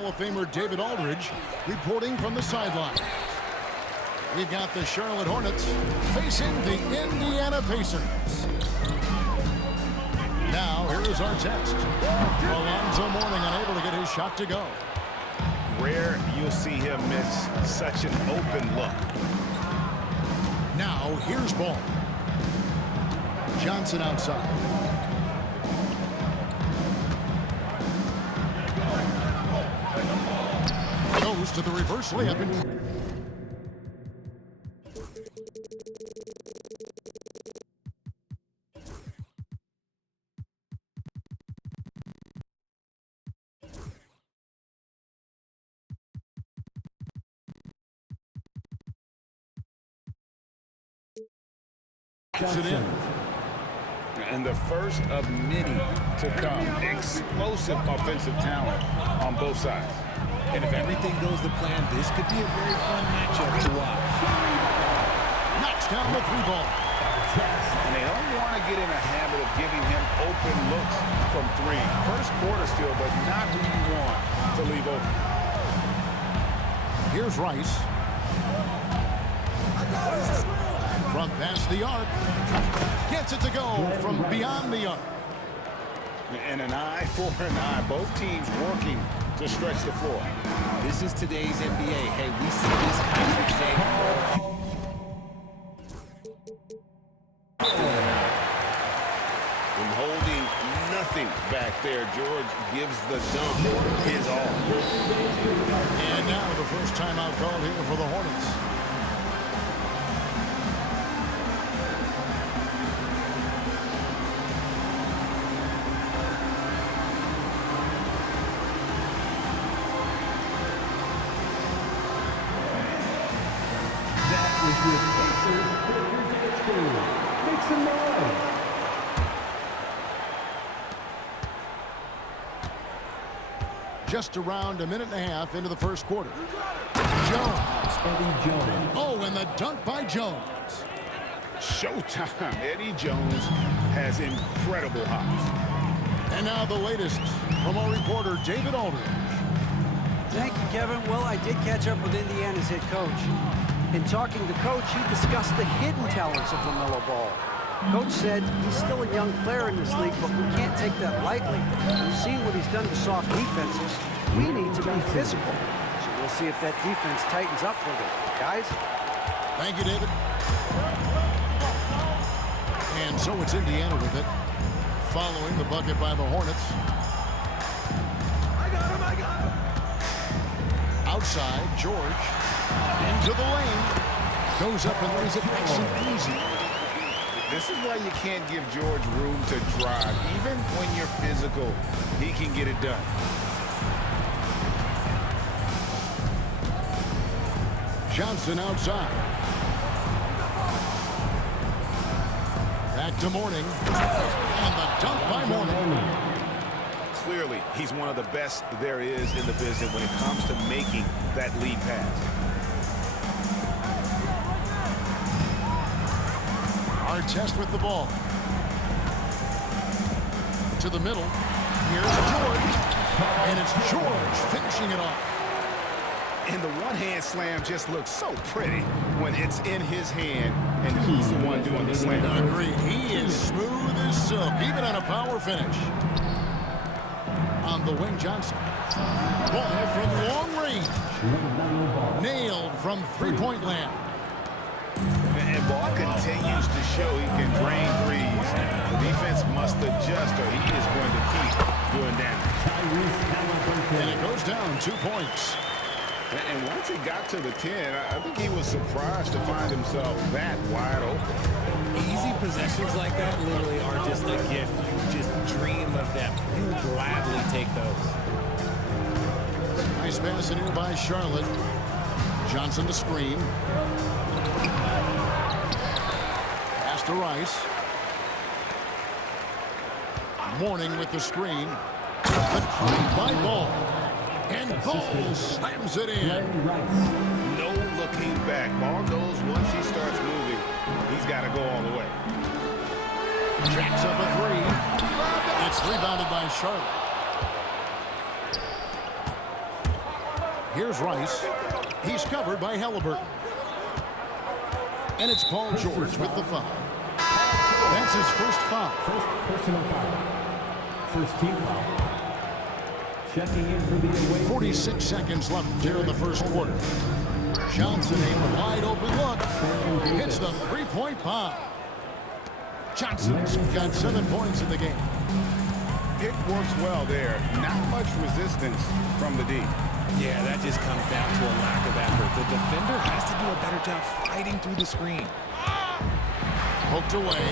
Hall of Famer David Aldridge reporting from the sideline. We've got the Charlotte Hornets facing the Indiana Pacers. Now, here is our test. Alonzo Mourning unable to get his shot to go. Rare you'll see him miss such an open look. Now, here's ball. Johnson outside. Goes to the reverse layup. Gets it in. And the first of many to come. Explosive offensive talent on both sides. And if everything goes to plan, this could be a very fun matchup to watch. Knocks down the three ball. And they don't want to get in a habit of giving him open looks from three. First quarter still, but not who you want to leave open. Here's Rice. From past the arc. Gets it to go from beyond the arc. And an eye for an eye. Both teams working to stretch the floor. This is today's NBA. Hey, we see this kind of thing. And holding nothing back there, George gives the dunk his all. And now the first timeout called here for the Hornets. Make some noise. Just around a minute and a half into the first quarter. Jones. Oh, and the dunk by Jones. Showtime. Eddie Jones has incredible hops. And now the latest from our reporter, David Aldridge. Thank you, Kevin. Well, I did catch up with Indiana's head coach. In talking to Coach, he discussed the hidden talents of LaMelo Ball. Coach said he's still a young player in this league, but we can't take that lightly. We've seen what he's done to soft defenses. We need to be physical. So we'll see if that defense tightens up for them. Guys? Thank you, David. And so it's Indiana with it, following the bucket by the Hornets. I got him. Outside, George. Into the lane. Goes up and lays it nice and easy. This is why you can't give George room to drive. Even when you're physical, he can get it done. Johnson outside. Back to Mourning. And the dunk by Mourning. Clearly, he's one of the best there is in the business when it comes to making that lead pass. Our test with the ball. To the middle. Here's George. And it's George finishing it off. And the one-hand slam just looks so pretty when it's in his hand and he's the one doing the slam. Agreed. He is smooth as silk, even on a power finish. On the wing, Johnson. Ball from long range. Nailed from three-point land. And Ball continues to show he can drain threes. The defense must adjust or he is going to keep doing damage. And it goes down 2 points. And once he got to the 10, I think he was surprised to find himself that wide open. Easy possessions like that literally are just a gift. You just dream of them. You'll gladly take those. Nice pass in here by Charlotte. Johnson the screen. Pass to Rice. Mourning with the screen. The trade by Ball. And Ball slams it in. No looking back. Ball goes once he starts moving. He's got to go all the way. Jacks up a three. It's rebounded by Charlotte. Here's Rice. He's covered by Halliburton. And it's Paul George with the foul. That's his first foul. First personal foul. First team foul. Checking in for the away. 46 seconds left here in the first quarter. Johnson, a wide open look. Hits the three-point bomb. Johnson's got 7 points in the game. It works well there. Not much resistance from the D. Yeah, that just comes down to a lack of effort. The defender has to do a better job fighting through the screen. Poked away.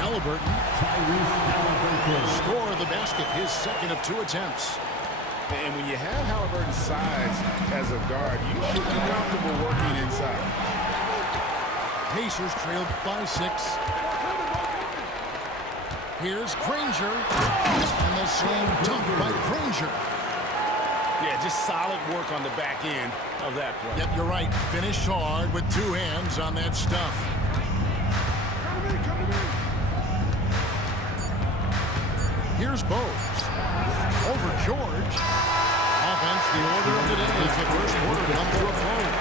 Halliburton. Score of the basket, his second of 2 attempts. And when you have Halliburton's size as a guard, you should be comfortable working inside. Pacers trailed by 6. Here's Granger. And the slam dunk by Granger. Yeah, just solid work on the back end of that play. Yep, you're right. Finished hard with 2 hands on that stuff. Here's Bowes. Over George. Offense, the order of the day as the first quarter comes to a close.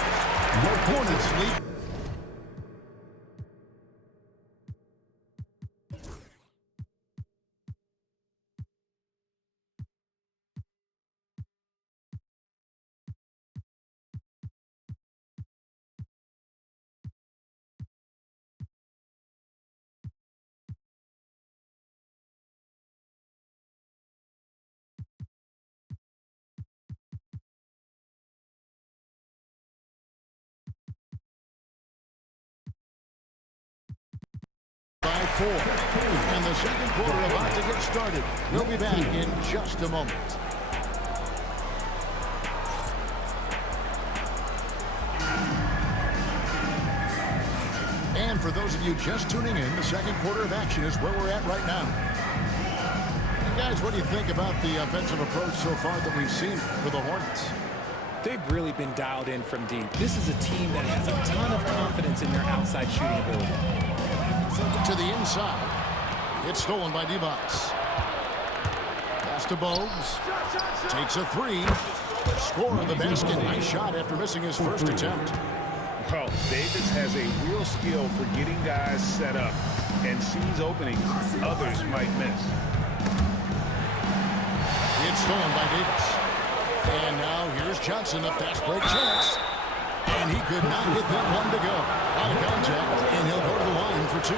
The Hornets lead. By 4. And the second quarter about to get started. We'll be back in just a moment. And for those of you just tuning in, the second quarter of action is where we're at right now. And guys, what do you think about the offensive approach so far that we've seen for the Hornets? They've really been dialed in from deep. This is a team that has a ton of confidence in their outside shooting ability. To the inside. It's stolen by Divac. Pass to Bowes. Takes a 3. Score of the basket. Nice shot after missing his first attempt. Well, Davis has a real skill for getting guys set up and sees openings others might miss. It's stolen by Davis. And now here's Johnson, a fast break chance. And he could not get that one to go. Out of contact, and he'll go to the line for 2.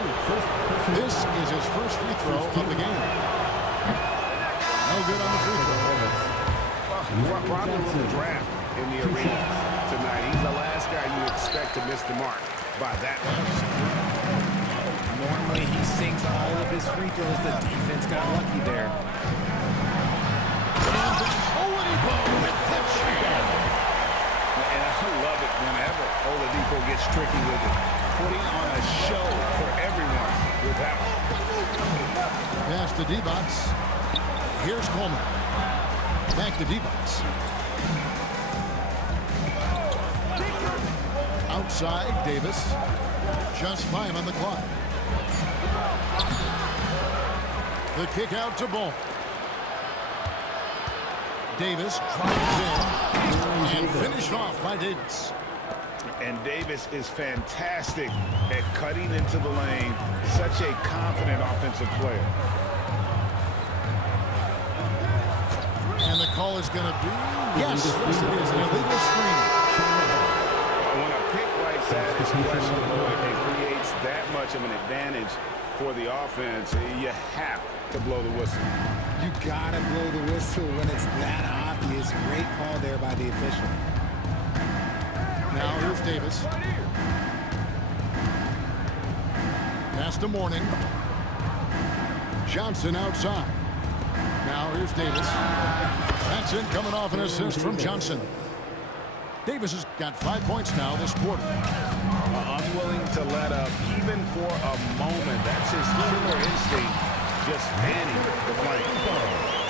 This is his first free throw of the game. No good on the free throw. Probably with the draft in the arena tonight. He's the last guy you expect to miss the mark by that much. Normally he sinks all of his free throws. The defense got lucky there. And I love it whenever Oladipo gets tricky with it. Putting on a show for everyone with that one. Pass to Divac. Here's Coleman. Back to Divac. Outside, Davis. Just 5 on the clock. The kick out to Ball. Davis drives in and finished off by Davis. And Davis is fantastic at cutting into the lane. Such a confident offensive player. And the call is going to be, yes, it is, an illegal screen. When a pick like that is questionable and it creates that much of an advantage for the offense, you have to blow the whistle. You gotta blow the whistle when it's that obvious. Great call there by the official. Now here's Davis. Pass to Mourning. Johnson outside. Now here's Davis. That's it, coming off an assist from Johnson. Davis has got 5 points now this quarter. Unwilling to let up even for a moment. That's his killer instinct. Just manning the flame.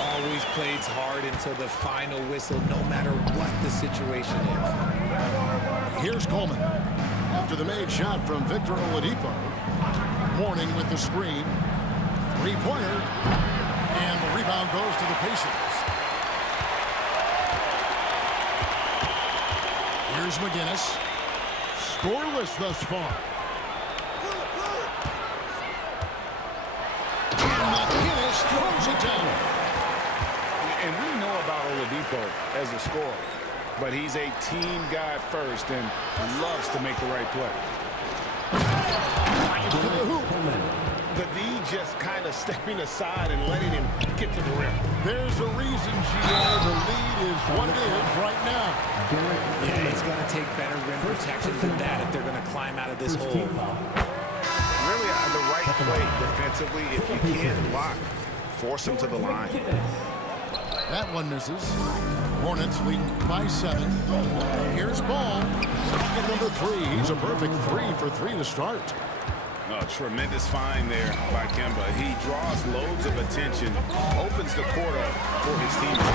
Always plays hard until the final whistle, no matter what the situation is. Here's Coleman. After the made shot from Victor Oladipo. Mourning with the screen. Three-pointer. And the rebound goes to the Pacers. Here's McGinnis. Scoreless thus far. And McGinnis throws it down. And we know about Oladipo as a scorer, but he's a team guy first and loves to make the right play. To the hoop. The D just kind of stepping aside and letting him get to the rim. There's a reason, GA. The lead is what it is right now. Yeah, it's going to take better rim protection than that if they're going to climb out of this hole. Really, the right play defensively. If you can't block, force him to the line. That one misses. Hornets leading by 7. Here's Ball. At number 3. He's a perfect 3 for 3 to start. Oh, tremendous find there by Kemba. He draws loads of attention, opens the court up for his teammates.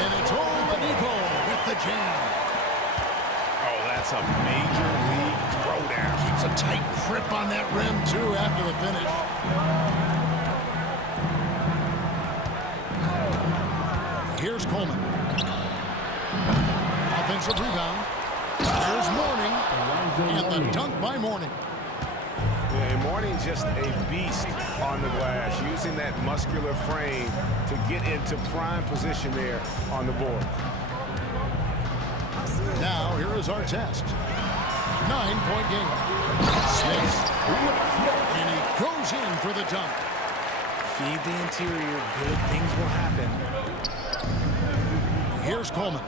And it's Oladipo with the jam. Oh, that's a major league throwdown. Keeps a tight grip on that rim, too, after the finish. Here's Coleman. Offensive rebound. There's Mourning. And the dunk by Mourning. Yeah, Mourning just a beast on the glass, using that muscular frame to get into prime position there on the board. Now, here is our test. 9-point game. Smith. And he goes in for the dunk. Feed the interior. Good things will happen. Here's Coleman.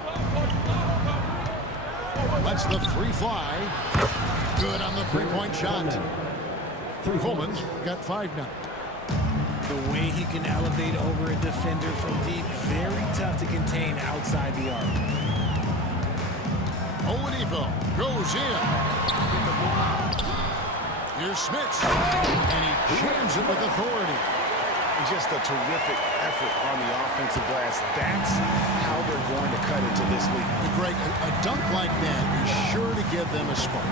Lets the 3 fly. Good on the 3-point shot. Coleman's got 5 now. The way he can elevate over a defender from deep, very tough to contain outside the arc. Oladipo goes in. Here's Smith. And he jams it with authority. Just a terrific effort on the offensive glass. That's how they're going to cut into this league. Greg, a dunk like that is sure to give them a spark.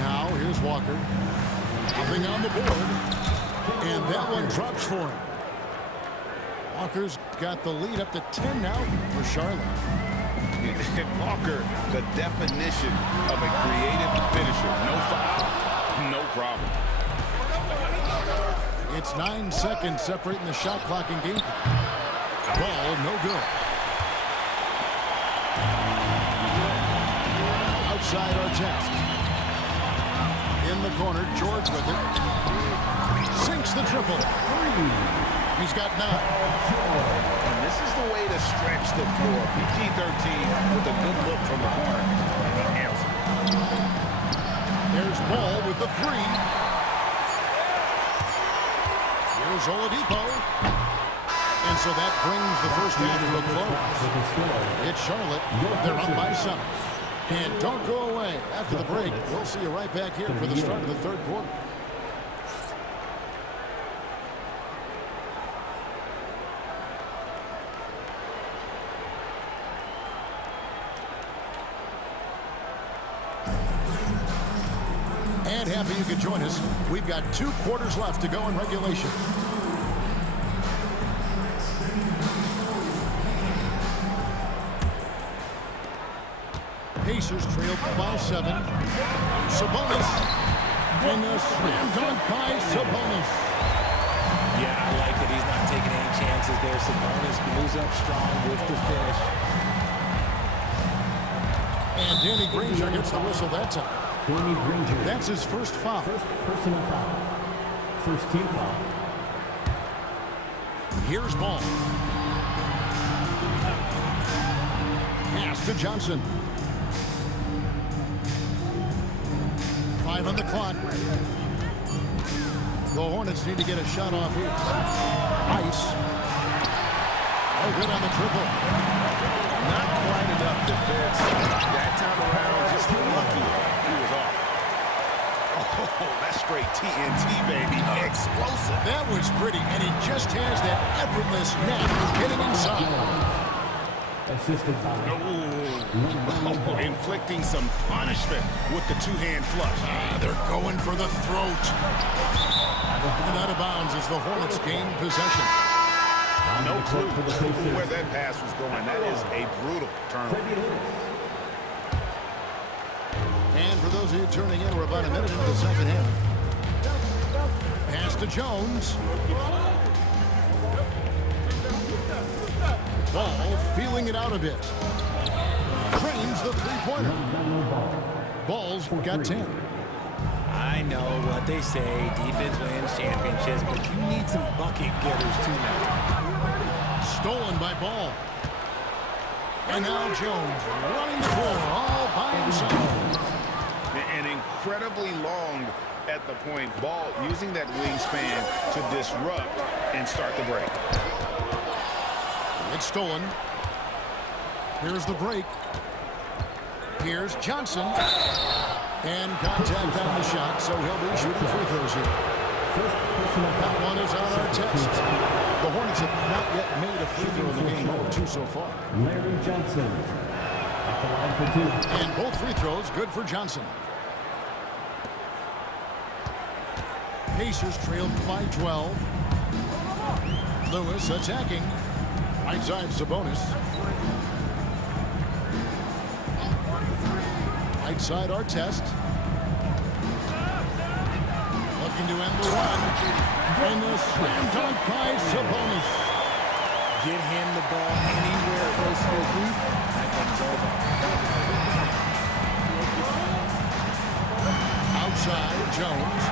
Now, here's Walker. Nothing on the board. And that one drops for him. Walker's got the lead up to 10 now for Charlotte. Walker, the definition of a creative finisher. No foul, no problem. It's 9 seconds separating the shot clock and game. Ball, no good. Outside our test. In the corner, George with it. Sinks the triple. He's got 9. And this is the way to stretch the floor. PG-13 with a good look from the corner. And he nails it. There's Ball with the 3. Here's Oladipo. And so that brings the first half to a close. It's Charlotte. They're up by 7. And don't go away. After the break, we'll see you right back here for the start of the 3rd quarter. And happy you could join us. We've got 2 quarters left to go in regulation. Pacers trailed by 7. Sabonis. And a slam dunk by Sabonis. Yeah, I like that he's not taking any chances there. Sabonis moves up strong with the finish. And Danny Granger gets the whistle that time. Danny Granger. That's his first foul. First personal foul. First team foul. Here's Ball. Pass to Johnson. 5 on the clock. The Hornets need to get a shot off here. Ice. Oh, good on the triple. Not quite enough defense. That time around, just lucky he was off. Oh, that's straight TNT, baby. Explosive. That was pretty, and he just has that effortless knack of getting inside. Assisted by Inflicting some punishment with the 2-hand flush. They're going for the throat. And out of bounds as the Hornets gain possession. No clue where that pass was going. That is a brutal turnover. And for those of you turning in, we're about a minute into the second half. Pass to Jones. Ball feeling it out a bit. Drains the three-pointer. Ball's got 10. I know what they say, defense wins championships, but you need some bucket getters too now. Stolen by Ball. And now Jones running the floor all by himself. And incredibly long at the point. Ball using that wingspan to disrupt and start the break. It's stolen. Here's the break. Here's Johnson. And contact on the shot, so he'll be shooting free throws here. That one is on our test. The Hornets have not yet made a free throw in the game, 0-2 so far. Larry Johnson at the line for 2. And both free throws good for Johnson. Pacers trailed by 12. Lewis attacking. Right side Sabonis. Right side Artest. Looking to end the run. And the slam dunk by Sabonis. Get him the ball anywhere close to the hoop. That game's over. Outside Jones.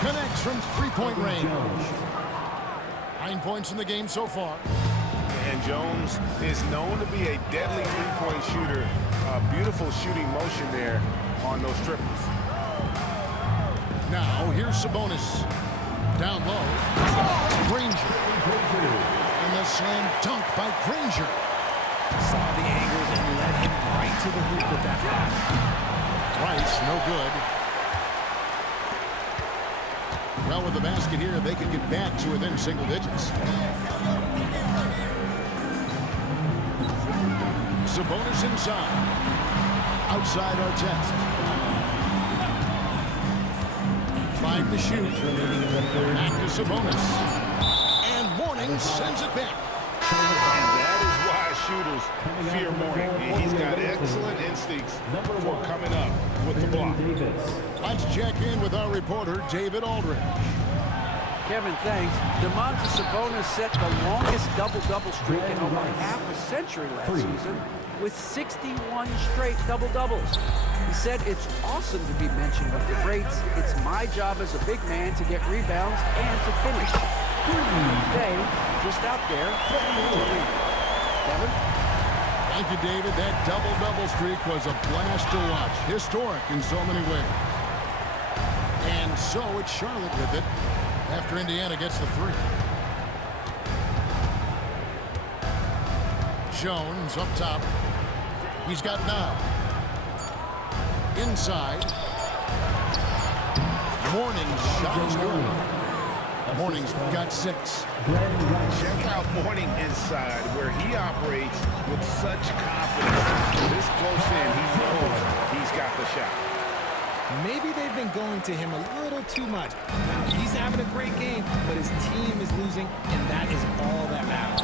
Connects from three-point range. 9 points in the game so far. And Jones is known to be a deadly three-point shooter. A beautiful shooting motion there on those triples. Now, here's Sabonis. Down low. Granger. And the slam dunk by Granger. Saw the angles and led him right to the hoop with that pass. Rice, no good. Well, with the basket here, they could get back to within single digits. Sabonis inside. Outside Artest. 5 to shoot. Back to Sabonis. And Mourning sends it back. And that is why shooters fear Mourning. He's got excellent instincts for coming up with the block. Let's check in with our reporter, David Aldridge. Kevin, thanks. Domantas Sabonis set the longest double-double streak in over half a century last season with 61 straight double-doubles. He said, "It's awesome to be mentioned with the greats. It's my job as a big man to get rebounds and to finish." Today, just out there, Kevin? Thank you, David. That double-double streak was a blast to watch. Historic in so many ways. And so it's Charlotte with it after Indiana gets the 3. Jones up top. He's got 9. Inside. Mourning's shot is good. Mourning's got 6. Check out Mourning inside, where he operates with such confidence. This close in, he knows he's got the shot. Maybe they've been going to him a little too much. Now, he's having a great game, but his team is losing, and that is all that matters.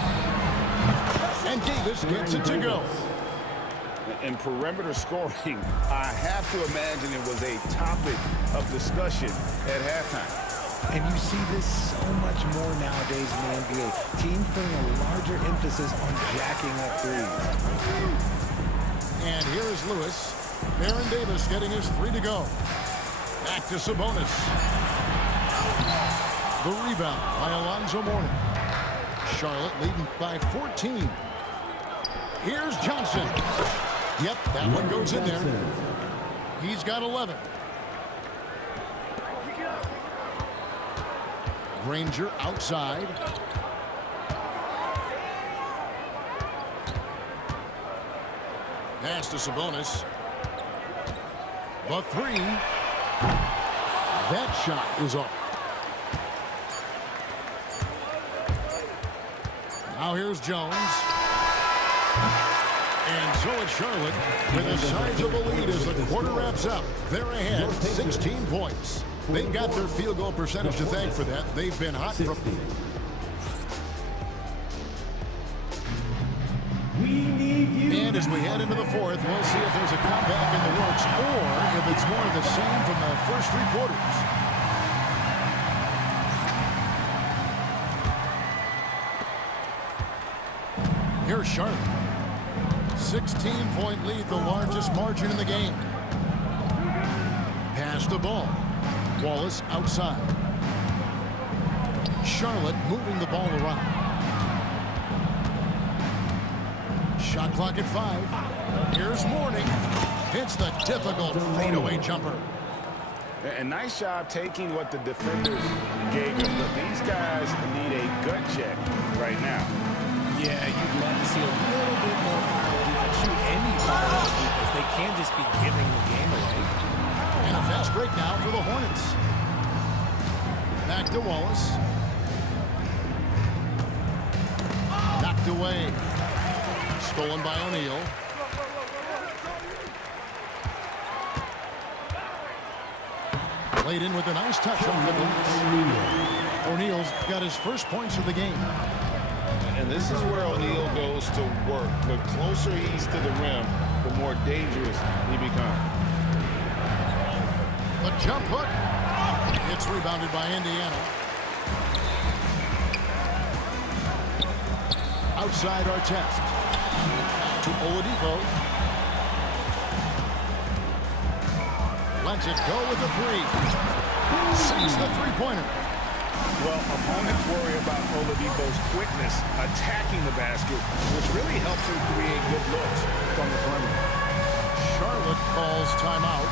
And Davis gets it to go. And perimeter scoring, I have to imagine it was a topic of discussion at halftime. And you see this so much more nowadays in the NBA. Teams putting a larger emphasis on jacking up threes. And here is Lewis. Baron Davis getting his 3 to go. Back to Sabonis. The rebound by Alonzo Mourning. Charlotte leading by 14. Here's Johnson. Yep, that one goes in there. He's got 11. Granger outside. Pass to Sabonis. The 3. That shot is off. Now here's Jones. And so it's Charlotte with a sizable lead as the quarter wraps up. They're ahead 16 points. They've got their field goal percentage to thank for that. They've been hot from... We need you. And as we head into the fourth, we'll see if there's a comeback in the works or if it's more of the same from the first three quarters. Here's Charlotte. 16-point lead, the largest margin in the game. Pass the ball. Wallace outside. Charlotte moving the ball around. Shot clock at 5. Here's Mourning. Hits the difficult fadeaway jumper. And nice job taking what the defenders gave him. But these guys need a gut check right now. Yeah, you'd love to see a little bit more fire defense. Shoot, any fire defense. They can't just be giving the game away. And a fast break now for the Hornets. Back to Wallace. Knocked away. Stolen by O'Neal. Played in with a nice touch off the glass. O'Neal's got his first points of the game. And this is where O'Neal goes to work. The closer he's to the rim, the more dangerous he becomes. The jump hook. It's rebounded by Indiana. Outside Artest. To Oladipo. Lets it go with the three. Sinks the three-pointer. Well, opponents worry about Oladipo's quickness attacking the basket, which really helps him create good looks from the perimeter. Charlotte calls timeout.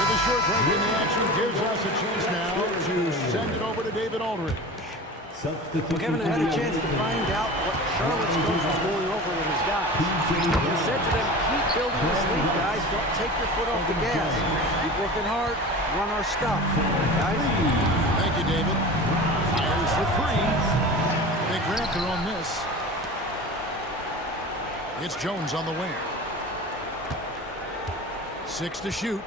With a short break in the action gives us a chance now to send it over to David Aldridge. Well, Kevin, I had a chance to find out what Charlotte's coach was going over with his guys. He said to them, keep building this lead, guys. Don't take your foot off the gas. Keep working hard. Run our stuff. Guys? Thank you, David. Fires for three. They grab their own miss. It's Jones on the wing. 6 to shoot.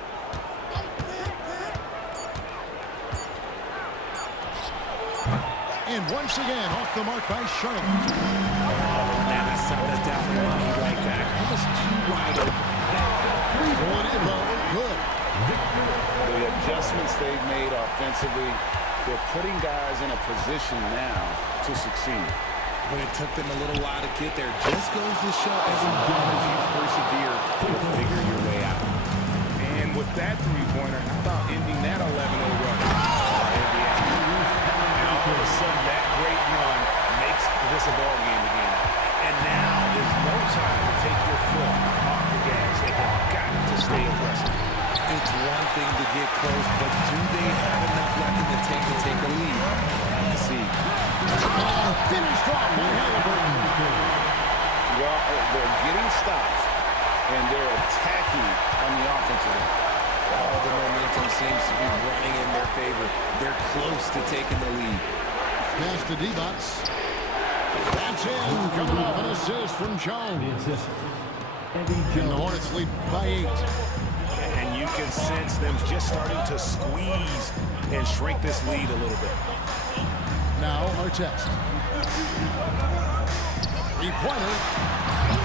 And once again, off the mark by Charlotte. Man, that's definitely money right back. Almost too wide open. Oladipo, good. The adjustments they've made offensively, they're putting guys in a position now to succeed. But it took them a little while to get there. Just goes to show as long as you persevere, you'll figure your way out. And with that three-pointer, how about ending that 11-0 run? All of a sudden, that great run makes this a ball game again. And now there's no time to take your foot off the gas. They have got to stay aggressive. It's one thing to get close, but do they have enough left in the tank to take a lead? Let's see. Finished off by Halliburton. Well, they're getting stops, and they're attacking on the offensive end. All the momentum seems to be running in their favor. They're close to taking the lead. Pass to D-Box. That's in. Coming off an assist from Jones. And the Hornets lead by 8. And you can sense them just starting to squeeze and shrink this lead a little bit. Now Artest. Three-pointer.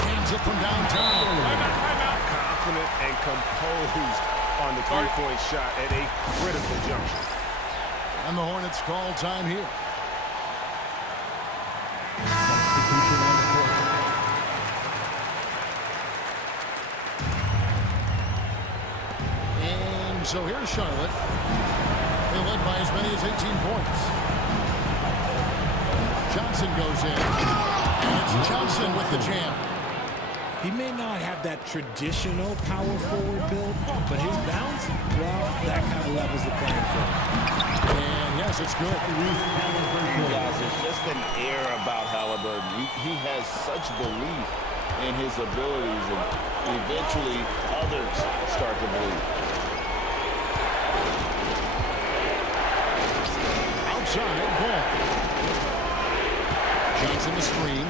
Hands it from downtown. Confident and composed on the three-point shot at a critical juncture. And the Hornets call time here. Substitution on the court. And so here's Charlotte. They led by as many as 18 points. Johnson goes in. And it's Johnson with the jam. He may not have that traditional power forward build, but his bounce, well, that kind of levels the playing field. And yes, it's good. Guys, there's just an air about Halliburton. He has such belief in his abilities, and eventually others start to believe. Outside ball. Johnson the screen.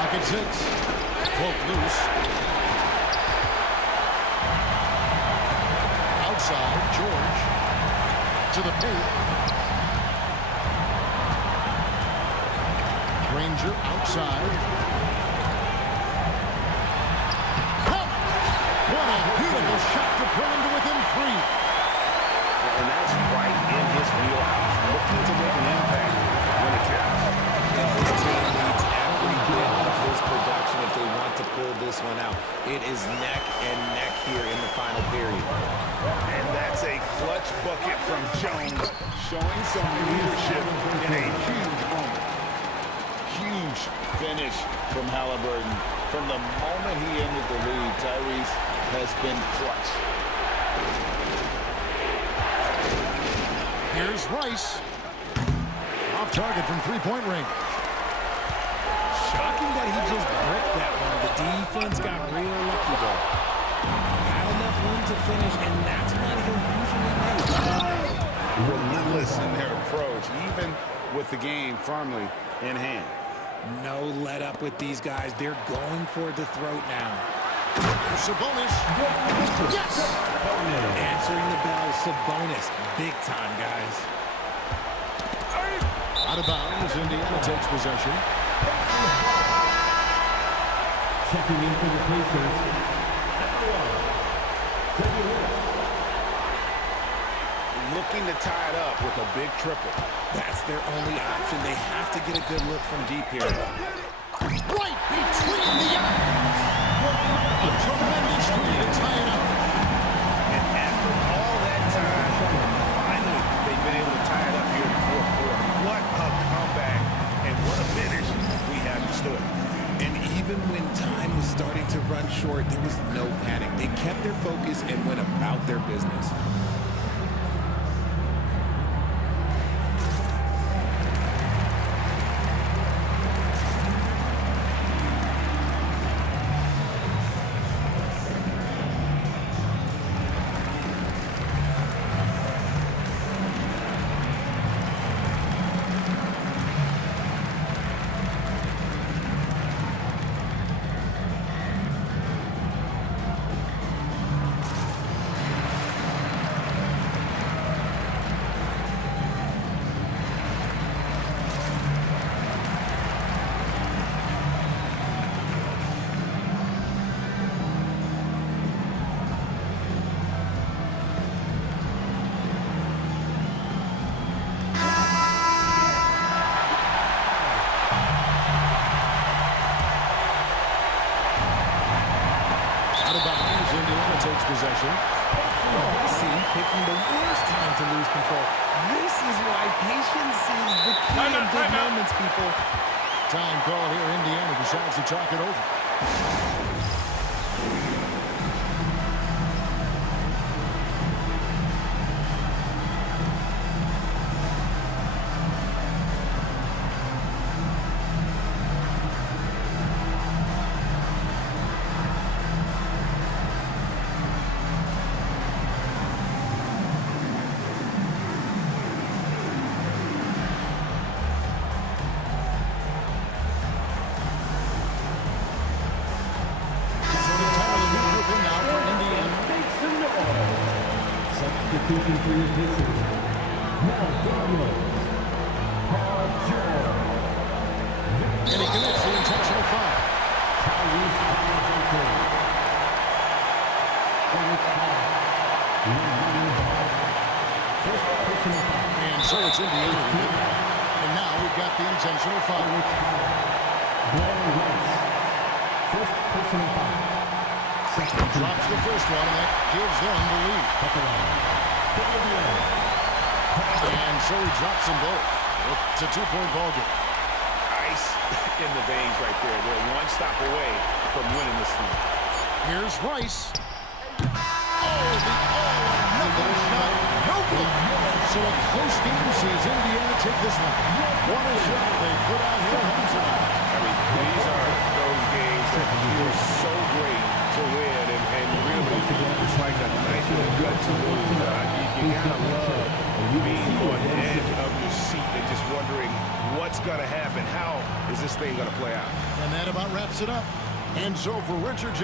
Pocket 6. Cloak loose. the paint. Granger outside. What a beautiful shot to bring him to within 3. And that's right in his wheelhouse. Looking to make an impact when it counts. And his team needs every bit of his production if they want to pull this one out. It is neck and neck here in the final period. And that's a clutch bucket from Jones, showing some leadership in a huge moment. Huge finish from Halliburton. From the moment he entered the league, Tyrese has been clutch. Here's Rice. Off target from three-point range. Shocking that he just bricked that one. The defense got real lucky though. He had enough room to finish, and that's what he'll usually make. Relentless in their approach, even with the game firmly in hand. No let up with these guys. They're going for the throat now. Sabonis. Yes! Answering the bell, Sabonis. Big time, guys. Out of bounds, Indiana takes possession. Checking in for the Pacers. Looking to tie it up with a big triple. That's their only option. They have to get a good look from deep here. Right between the eyes. A tremendous three to tie it up. And after all that time, finally, they've been able to tie it up here in the fourth quarter. What a comeback and what a finish we have in store. And even when time was starting to run short, there was no panic. They kept their focus and went about their business. Takes possession. I see, picking the worst time to lose control. This is why patience is the key in big moments, people. Time call here. Indiana decides to talk it over. Substitution for your Pacers. Now Daniels. Paul George. And he commits the intentional foul. Tyrese Halliburton. First personal foul. And so it's Indiana. And now we've got the intentional foul. Blair Rice. First personal foul. Second Drops the first one, and that gives them the lead. And so he drops them both. It's a two-point ball game. Ice in the veins right there. They're one stop away from winning this thing. Here's Rice. Oh, the all-or-nothing shot. No good. So a close game sees Indiana take this one. What a shot they put out here tonight. I mean, these are those games that feel so great to win, and really, it's like a nice little gut to lose. You gotta love being on the edge of your seat and just wondering what's gonna happen. How is this thing gonna play out? And that about wraps it up. And so for Richard Johnson.